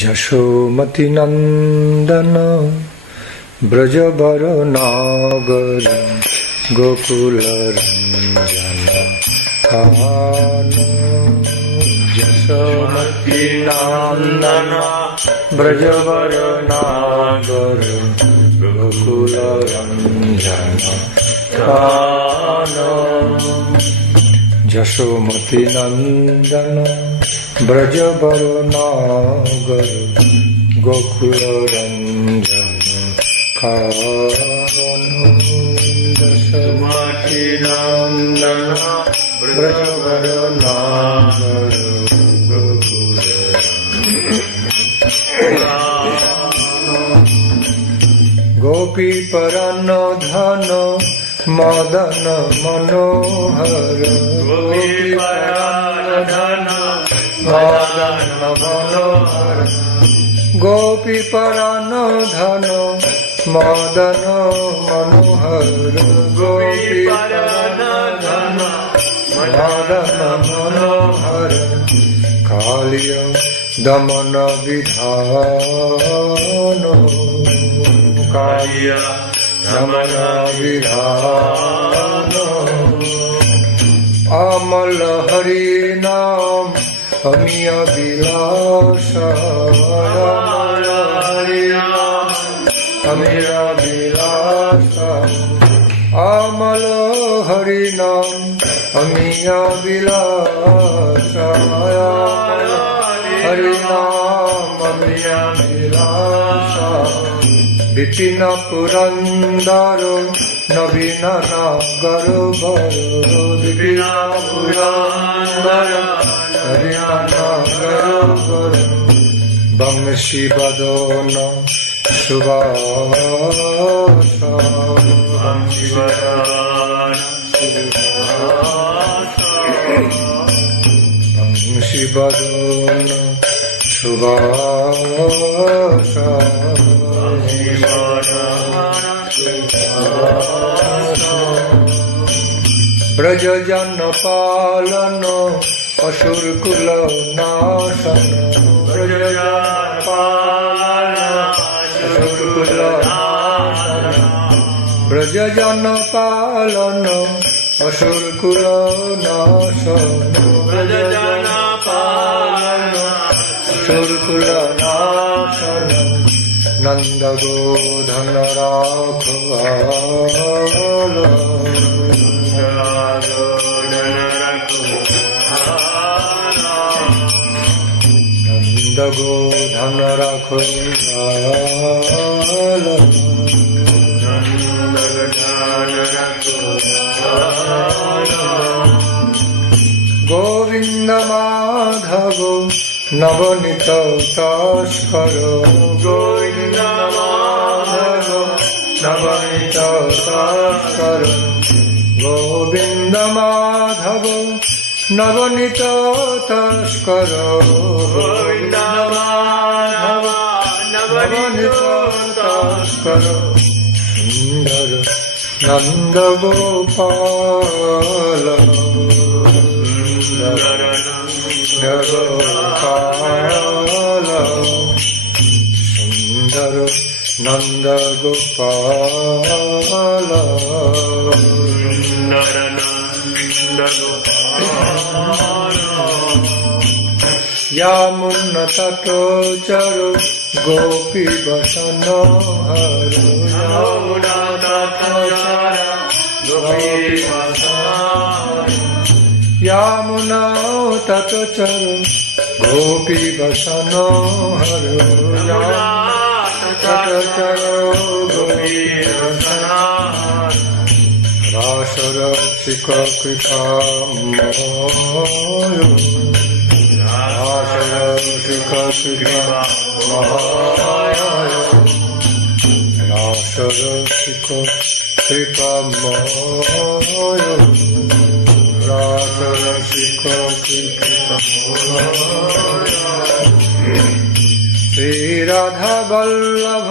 যশোমতি নন্দন ব্রজবর নাগর গোকুল রঞ্জন কানন। যশোমতি নন্দন ব্রজবর নাগর গোকুল রঞ্জন কানন। যশোমতি নন্দন ব্রজবর নাগর গোকুল রঞ্জন কানন। যশোমতি নন্দন ব্রজবর নাগর গোকুল গোপী পরান ধন মদন মনোহর। গোপী পরান ধন মদন মনোহর। গোপী পরান ধন মদন মনোহর। গোপী পরান ধন মদন মনোহর। কালিয় দমন বিধান। কালিয় দমন বিধান। অমল হরি নাম অমিয় বিলাস। অমল হরি নাম অমিয় বিলাস। অমল হরি নাম অমিয় বিলাস। হরি নাম অমিয় বিলাস। বিপিন পুরন্দর নবীন নাগর বর। বিপিন পুরন্দর নবীন নাগর বর। বংশী বদন সুবাস। বংশী বদন বংশী বদন সুবাস। ব্রজ জন পালন অসুর কুল নাশন। ব্রজ জন পালন অসুর কুল নাশন। ব্রজ জন পালন অসুর কুল নাশন। ব্রজ জন পালন অসুর কুল নাশন। নন্দ গোধন রাখবাল। নন্দ গোধন রাখবাল। গোবিন্দ মাধব নবনীত তস্কর। গোবিন্দ মাধব নবনীত তস্কর। গোবিন্দ মাধব নবনীত তস্কর। গোবিন্দ মাধব নবনীত তস্কর। সুন্দর নন্দ গোপাল। সুন্দর গোপাল। সুন্দর নন্দ গোপাল। সুন্দর নন্দ গোপাল। यामुन तटोचर गोपी बसन हर। यामुना तटोचर गोपी बसन। यामुना तटोचर गोपी बसन हर। यामुना तटोचर गोपी बसन। रासर शिख कृपामय। रासर शिख कृपामय। रासर शिख कृपामय। रासर शिख कृपामय। श्री राधा वल्लभ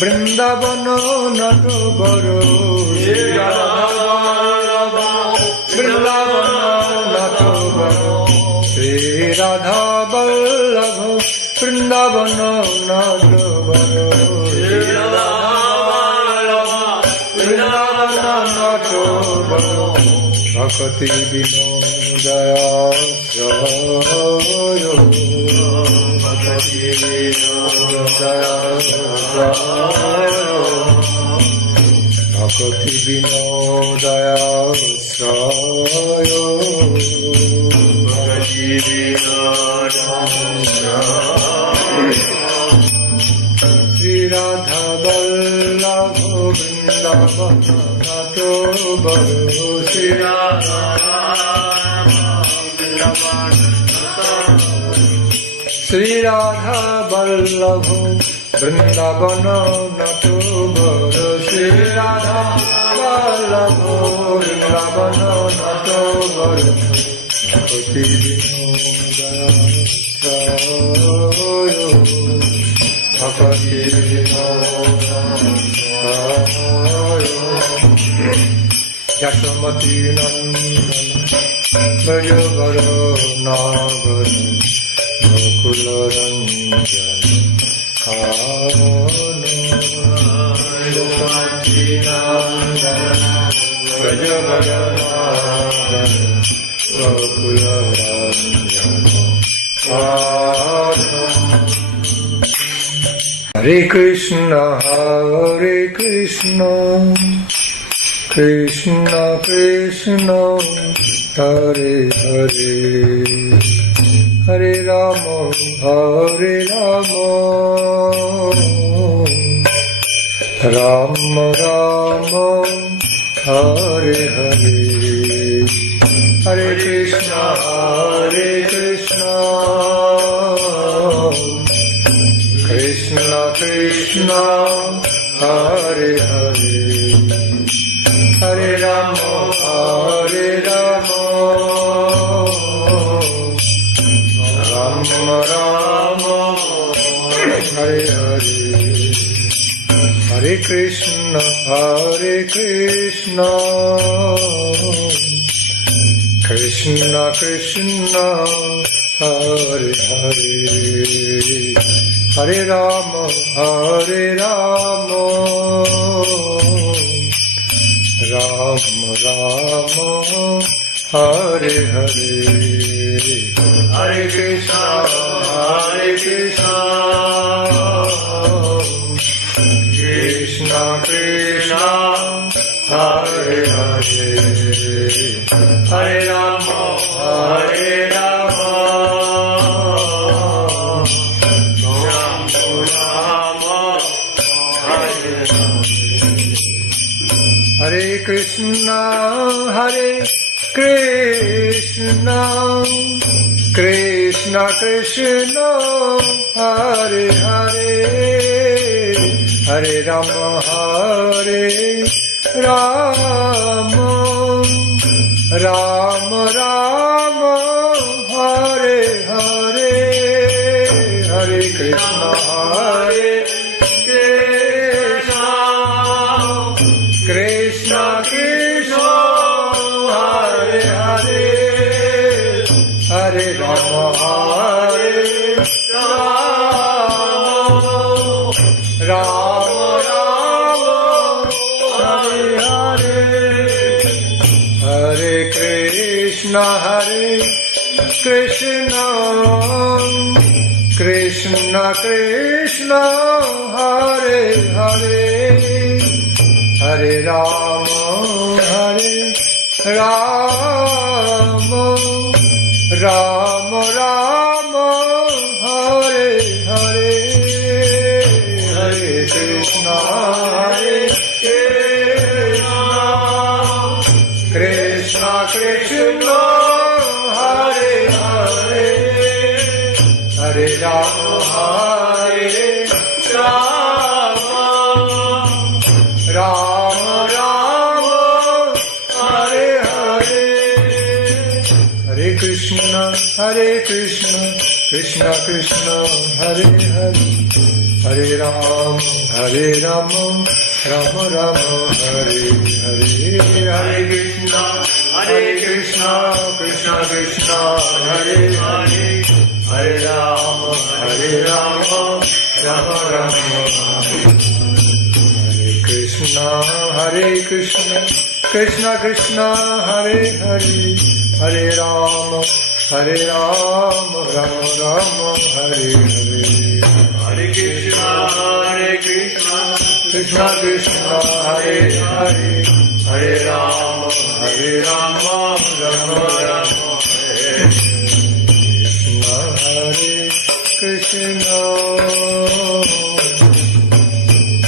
বৃন্দাবন নটবর শ্রী রাধা বৃন্দাবন নটবর শ্রী রাধা বল্লভ বৃন্দাবন নটবর বৃন্দাবন নটবর ভকতি বিনোদয়াশ্রয় ভকতি বিনোদয়াশ্রয় ভকতি বিনোদয়াশ্রয় ভকতি বিনোদয়াশ্রয় শ্রী রাধা বল্লভ বৃন্দাবন নটবর শ্রী রাধা শ্রী রাধা বল্লভ বৃন্দাবন নটবর শ্রী রাধা বল্লভ বৃন্দাবন নটবর ভকতি বিনোদয়াশ্রয় ভকতি বিনোদয়াশ্রয় যশোমতি নন্দন ব্রজবর নাগর গোকুল রঞ্জন যশোমতি নন্দন ব্রজবর নাগর গোকুল রঞ্জন হরে Krishna Krishna Krishna Hare Hare Hare Ram Ram Ram Hare Hare Hare Krishna Krishna Krishna Hare Hare Hare Ram Ram Ram Hare Hare Hare Krishna Krishna Krishna Hare Hare Hare Ram Ram Ram Hare Hare Hare Krishna Krishna Krishna Hare Hare Hare Ram Ram Hare Krishna, Krishna Krishna, Hare Hare, Hare Rama, Rama Rama, Hare Hare, Hare Krishna, Krishna Krishna, Hare Hare, Hare Rama, Rama Rama, Hare Hare, Hare Krishna, Krishna Krishna, Hare Hare, Hare Rama, Rama Rama, Hare Hare, Hare Krishna, Krishna Krishna, Hare Hare, Hare Rama, Rama Rama, Hare Hare, Hare Krishna, Krishna Krishna, Hare Hare, Hare Rama, Rama Rama, Hare Hare, Hare Krishna, Krishna Krishna, Hare Hare, Hare Rama, Rama Rama, Hare Krishna, Krishna Krishna, Hare Hare, Hare Rama, Rama Rama, Hare Hare. Hare Krishna, Krishna Krishna, Hare Hare, Hare Rama, Rama Rama, Hare Krishna,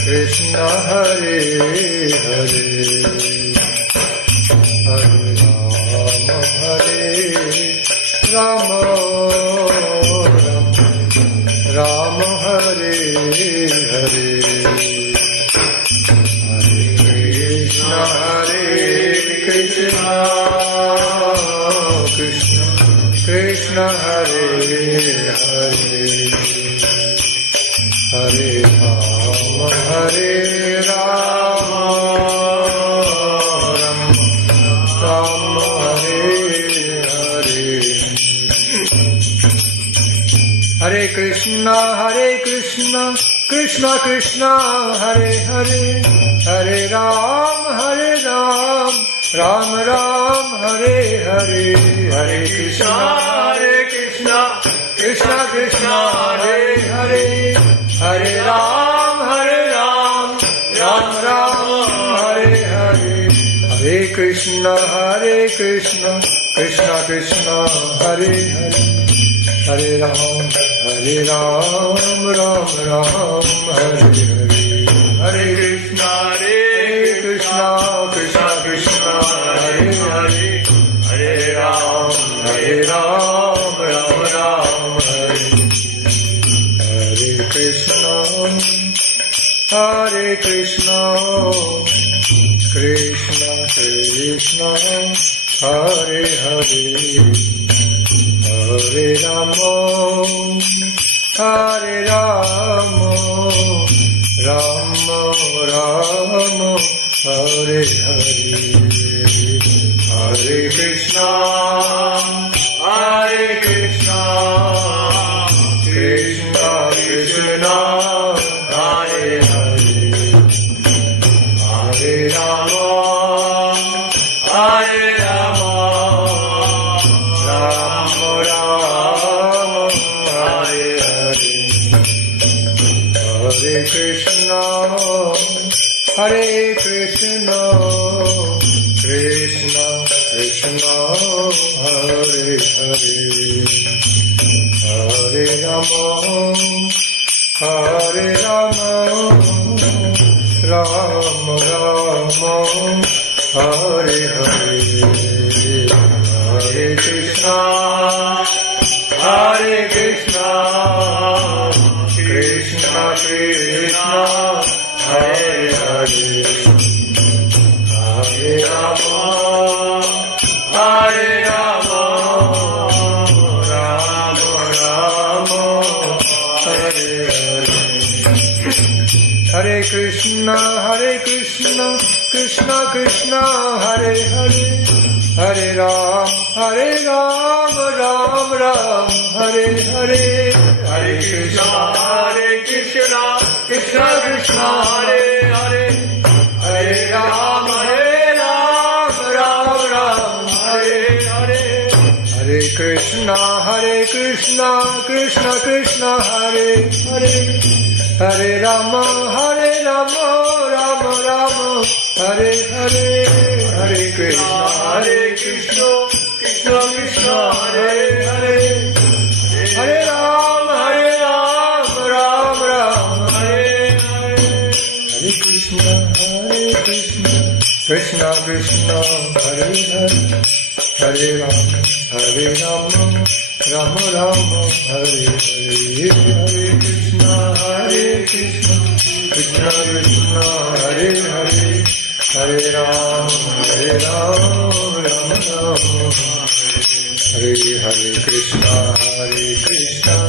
Krishna Hare Hare, Hare Rama, Rama Hare Hare, Hare Krishna, Krishna Krishna Hare Hare, Hare Rama, Rama Hare Hare. Hare Krishna, Krishna Krishna, Hare Hare, Hare Ram, Ram Ram, Hare Hare. Hare Krishna, Krishna Krishna, Hare Hare, Hare Ram, Ram Ram, Hare Hare. Hare Krishna, Krishna Krishna, Hare Hare, Hare Ram, Ram Ram, Hare Hare. Hare Krishna, Krishna Krishna, Hare Hare, Hare Ram, Ram Ram, Hare Hare. Krishna, Krishna Krishna, Hare Hare, Hare Rama, Rama Rama, Hare Hare. Hare Krishna, Krishna Krishna, Hare Hare, Hare Rama, Rama Rama, Hare Hare. Hare Krishna, Krishna Krishna, Hare Hare, Hare Rama, Rama Rama, Hare Hare. Hare Krishna, Krishna Krishna, Hare Hare, Hare Rama, Rama Rama, Hare Hare. Hare Krishna, Krishna Krishna, Hare Hare, Hare Ram, Ram Ram, Hare Hare. Hare Krishna, Krishna Krishna, Hare Hare, Hare Ram, Ram Ram, Hare Hare. Hare Krishna, Krishna Krishna, Hare Hare, Hare Rama, Rama Rama, Hare Hare. Hare Krishna, Krishna Krishna, Hare Hare, Hare Ram, Ram Ram, Hare Hare. Hare Krishna, Krishna Krishna, Hare Hare, Hare Ram, Rama Rama, Hare Hare. Hare Krishna, Krishna Krishna, Hare Hare, Hare Ram, Rama Rama, Hare Hare. Krishna,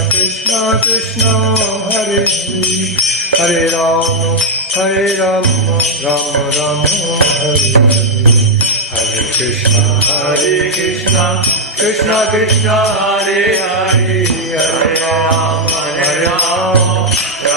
Krishna Krishna, Hare Hare, Hare Ram, Rama Rama, Hare Hare. Hare Hare Krishna, Krishna Krishna, Hare Hare, Hare Rama, Rama